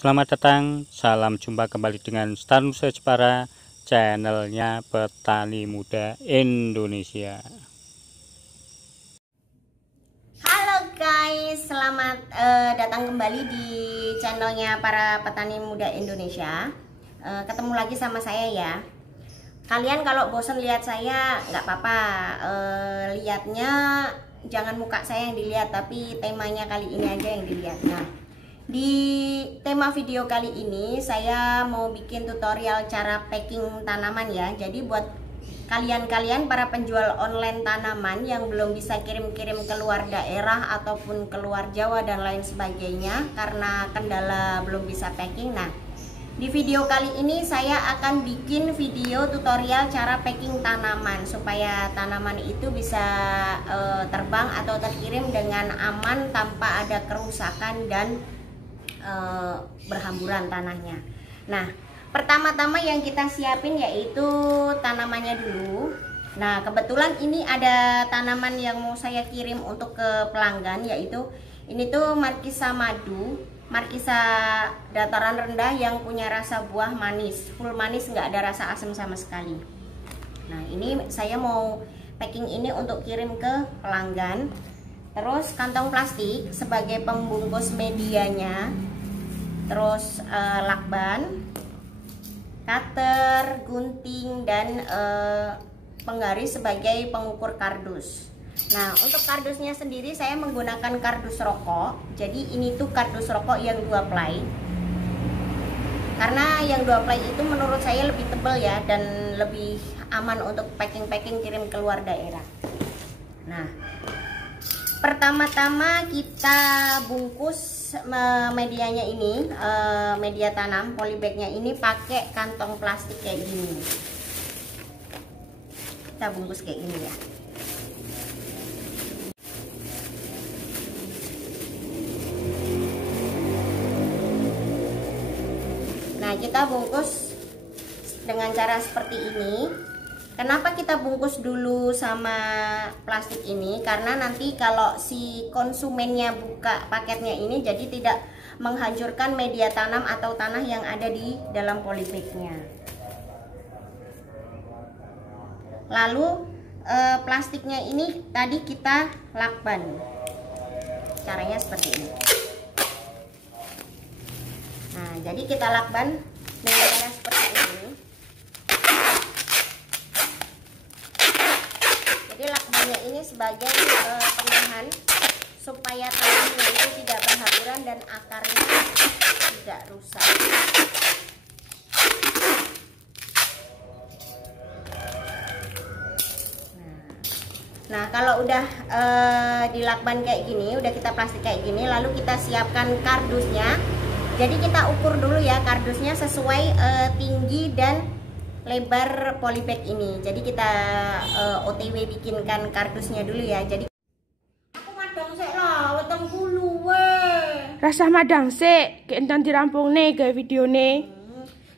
Selamat datang, salam jumpa kembali dengan Star Nusa Jepara, channelnya Petani Muda Indonesia. Halo guys, selamat datang kembali di channelnya para petani muda Indonesia. Ketemu lagi sama saya ya. Kalian kalau bosan lihat saya nggak apa-apa, lihatnya jangan muka saya yang dilihat, tapi temanya kali ini aja yang dilihat. Nah, di tema video kali ini saya mau bikin tutorial cara packing tanaman ya. Jadi buat kalian para penjual online tanaman yang belum bisa kirim-kirim keluar daerah ataupun keluar Jawa dan lain sebagainya karena kendala belum bisa packing. Nah, di video kali ini saya akan bikin video tutorial cara packing tanaman supaya tanaman itu bisa terbang atau terkirim dengan aman tanpa ada kerusakan dan berhamburan tanahnya. Nah, pertama-tama yang kita siapin yaitu tanamannya dulu. Nah, kebetulan ini ada tanaman yang mau saya kirim untuk ke pelanggan, yaitu ini tuh Markisa madu, Markisa dataran rendah yang punya rasa buah manis, full manis, nggak ada rasa asam sama sekali. Nah, ini saya mau packing ini untuk kirim ke pelanggan. Terus kantong plastik sebagai pembungkus medianya, terus lakban, cutter, gunting, dan penggaris sebagai pengukur kardus. Nah, untuk kardusnya sendiri saya menggunakan kardus rokok. Jadi ini tuh kardus rokok yang 2 ply. Karena yang 2 ply itu menurut saya lebih tebal ya dan lebih aman untuk packing kirim keluar daerah. Nah, pertama-tama kita bungkus medianya ini, media tanam polybagnya ini pakai kantong plastik kayak gini. Kita bungkus kayak gini ya. Nah, kita bungkus dengan cara seperti ini. Kenapa kita bungkus dulu sama plastik ini? Karena nanti kalau si konsumennya buka paketnya ini jadi tidak menghancurkan media tanam atau tanah yang ada di dalam polybagnya. Lalu plastiknya ini tadi kita lakban. Caranya seperti ini. Nah, jadi kita lakban dengan cara seperti ini. Jadi lakbannya ini sebagai penahan supaya tanahnya itu tidak berhamburan dan akarnya tidak rusak. Nah, kalau udah dilakban kayak gini, udah kita plastik kayak gini, lalu kita siapkan kardusnya. Jadi kita ukur dulu ya kardusnya sesuai tinggi dan lebar polybag ini. Jadi kita OTW bikinkan kardusnya dulu ya. Jadi aku madang sik lah, weteng kulu we. Rasa madang sik, kayak entan dirampung nih kayak video nih.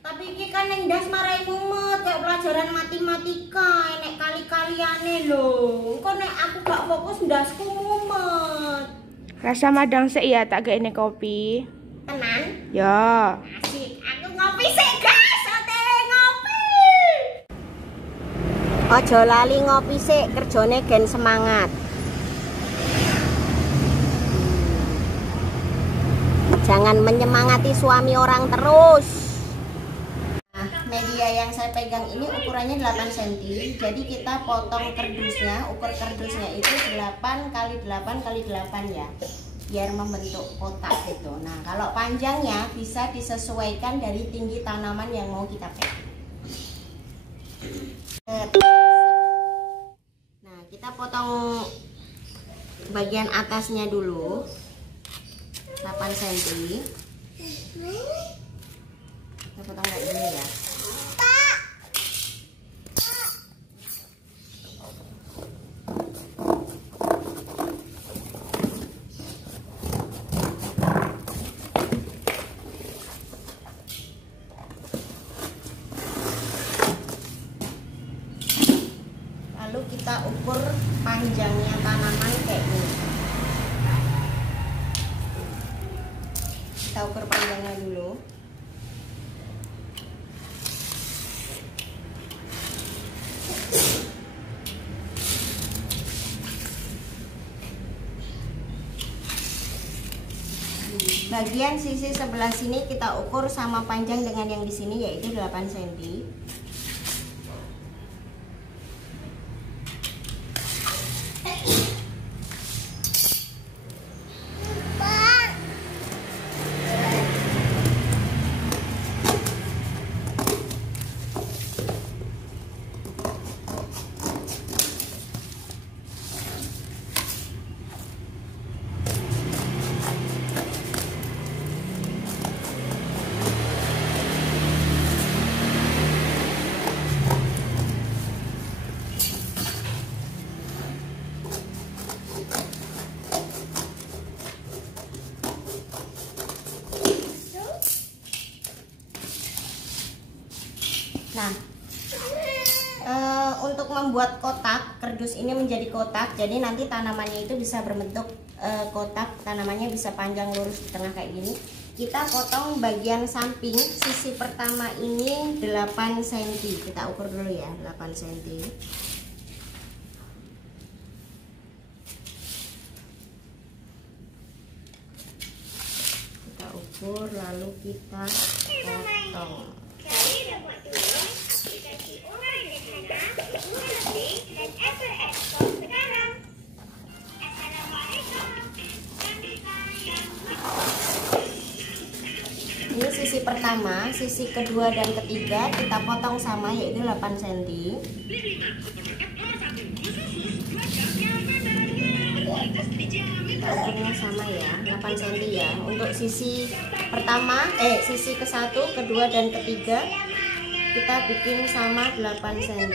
Tapi iki kan ning ndas marai mumet kayak pelajaran matematika, nek kali-kaliane lho. Kok nek aku gak fokus ndasku mumet. Rasa madang sik ya, tak gawe kopi. Tenan? Ya. Asik, aku ngopi sik guys, OTW ngopi. Ojo lali ngopi sik, kerjane gen semangat. Jangan menyemangati suami orang terus. Nah, media yang saya pegang ini ukurannya 8 cm. Jadi kita potong kardusnya, ukur kardusnya itu 8 x 8 x 8 ya. Biar membentuk kotak gitu. Nah, kalau panjangnya bisa disesuaikan dari tinggi tanaman yang mau kita packing. Nah, kita potong bagian atasnya dulu 8 cm. Kita potong kayak gini ya. Lalu kita ukur panjangnya tanaman kayak gini. Kita ukur ukur panjangnya dulu. Bagian sisi sebelah sini kita ukur sama panjang dengan yang di sini, yaitu 8 cm. Nah, untuk membuat kotak kardus ini menjadi kotak, jadi nanti tanamannya itu bisa berbentuk kotak, tanamannya bisa panjang lurus di tengah kayak gini. Kita potong bagian samping sisi pertama ini 8 cm. Kita ukur dulu ya, 8 cm. Kita ukur lalu kita potong. Ini sisi pertama, sisi kedua dan ketiga kita potong sama, yaitu 8 cm. Kita ukurnya sama ya, 8 cm ya. Untuk sisi pertama, sisi ke-1, kedua dan ketiga kita bikin sama 8 cm.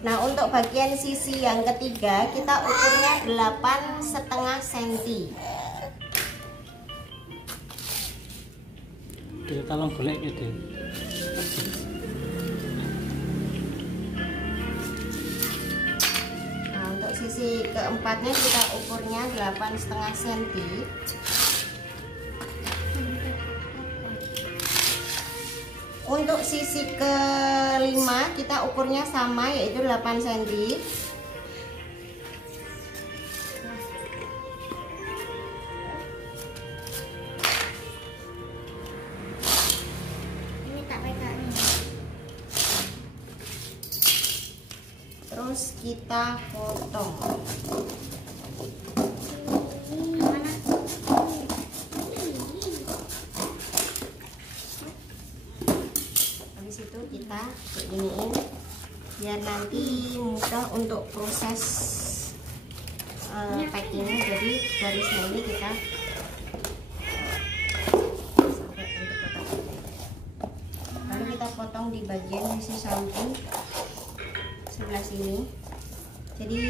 Nah, untuk bagian sisi yang ketiga kita ukurnya 8,5 cm. Kita tolong golek gitu. Nah, untuk sisi keempatnya kita ukurnya 8,5 cm. Untuk sisi kelima kita ukurnya sama, yaitu 8 cm. Ini tak pegang nih. Terus kita potong. Mana? Habis itu kita kayak giniin biar nanti mudah untuk proses packingnya. Jadi garisnya ini kita sampai bentuk kotak. Lalu kita potong di bagian sisi samping sebelah sini. Jadi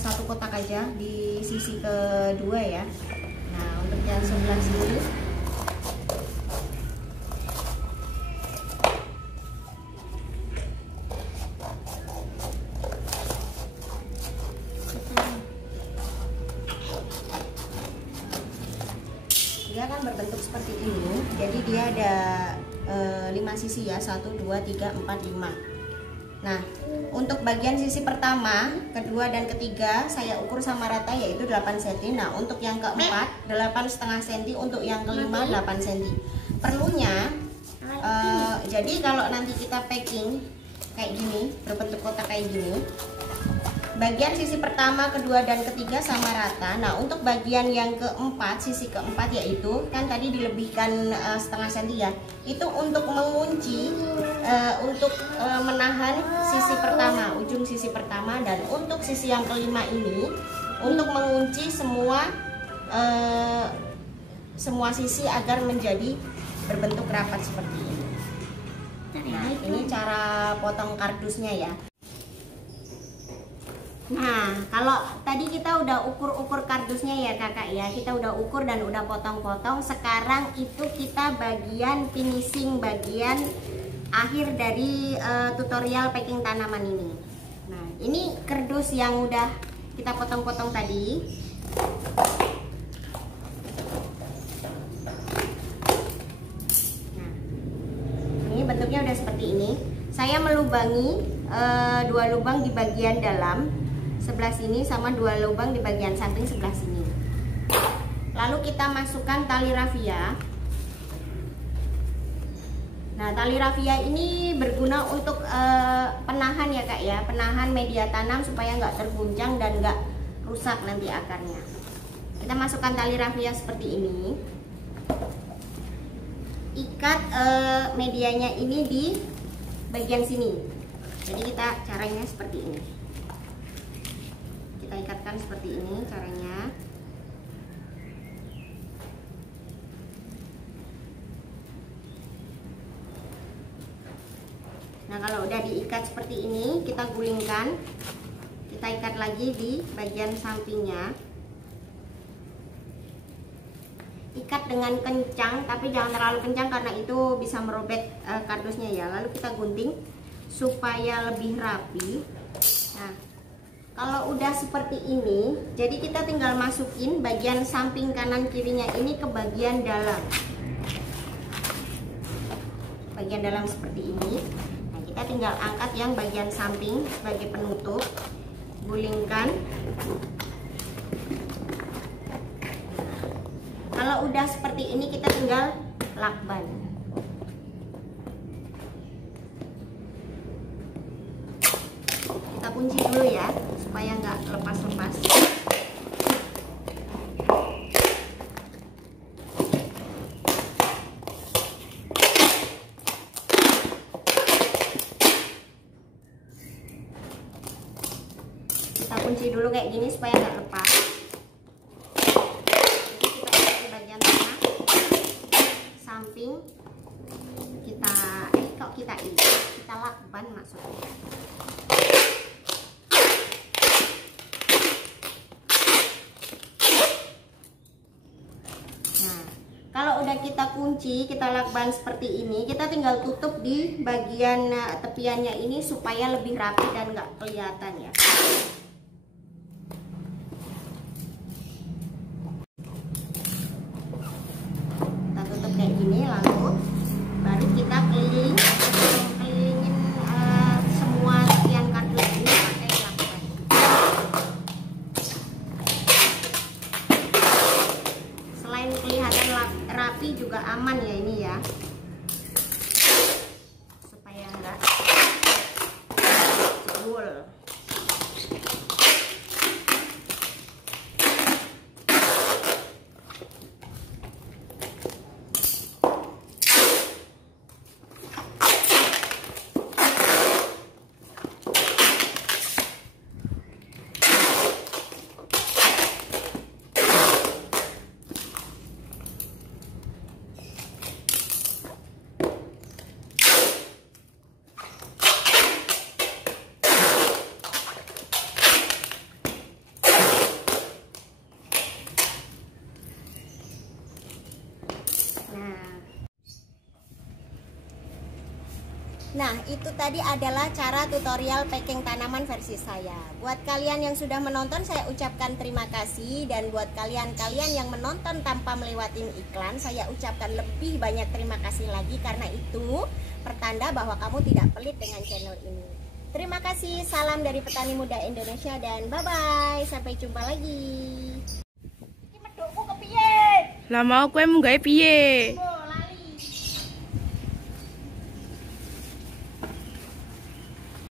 satu kotak aja di sisi kedua ya. Nah, untuk yang sebelah sini dia akan berbentuk seperti ini. Jadi dia ada 5 sisi ya, 1, 2, 3, 4, 5. Nah, untuk bagian sisi pertama, kedua dan ketiga saya ukur sama rata, yaitu 8 cm. Nah, untuk yang keempat 8,5 cm, untuk yang kelima 8 cm. Perlunya jadi kalau nanti kita packing kayak gini, berbentuk kotak kayak gini, bagian sisi pertama, kedua dan ketiga sama rata. Nah, untuk bagian yang keempat, sisi keempat, yaitu kan tadi dilebihkan setengah senti ya, itu untuk mengunci, untuk menahan sisi pertama, ujung sisi pertama. Dan untuk sisi yang kelima ini untuk mengunci semua sisi agar menjadi berbentuk rapat seperti ini. Nah, ini cara potong kardusnya ya. Nah, kalau tadi kita udah ukur-ukur kardusnya ya kakak ya, kita udah ukur dan udah potong-potong. Sekarang itu kita bagian finishing, bagian akhir dari tutorial packing tanaman ini. Nah, ini kardus yang udah kita potong-potong tadi. Nah, ini bentuknya udah seperti ini. Saya melubangi 2 lubang di bagian dalam sebelah sini sama 2 lubang di bagian samping sebelah sini. Lalu kita masukkan tali rafia. Nah, tali rafia ini berguna untuk penahan ya kak ya, penahan media tanam supaya nggak terguncang dan nggak rusak nanti akarnya. Kita masukkan tali rafia seperti ini. Ikat medianya ini di bagian sini. Jadi kita caranya seperti ini. Kita ikatkan seperti ini caranya. Nah, kalau udah diikat seperti ini, kita gulingkan. Kita ikat lagi di bagian sampingnya. Ikat dengan kencang, tapi jangan terlalu kencang karena itu bisa merobek kardusnya ya. Lalu kita gunting supaya lebih rapi. Nah, kalau udah seperti ini, jadi kita tinggal masukin bagian samping kanan kirinya ini ke bagian dalam. Bagian dalam seperti ini. Nah, kita tinggal angkat yang bagian samping sebagai penutup. Gulingkan. Kalau udah seperti ini, kita tinggal lakban. Kita kunci dulu ya, supaya nggak lepas-lepas. Kita kunci dulu kayak gini supaya nggak lepas. Samping kita lakban maksudnya. Nah, kalau udah kita kunci, kita lakban seperti ini, kita tinggal tutup di bagian tepiannya ini supaya lebih rapi dan nggak kelihatan ya. Kayak gini, lalu baru kita kelilingin semua tepian kardus ini pakai lakban. Selain kelihatan rapi juga aman ya ini ya, supaya enggak jebol. Nah, itu tadi adalah cara tutorial packing tanaman versi saya. Buat kalian yang sudah menonton, saya ucapkan terima kasih. Dan buat kalian-kalian yang menonton tanpa melewati iklan, saya ucapkan lebih banyak terima kasih lagi. Karena itu pertanda bahwa kamu tidak pelit dengan channel ini. Terima kasih, salam dari Petani Muda Indonesia, dan bye-bye. Sampai jumpa lagi. Lah mau kowe mung gawe piye?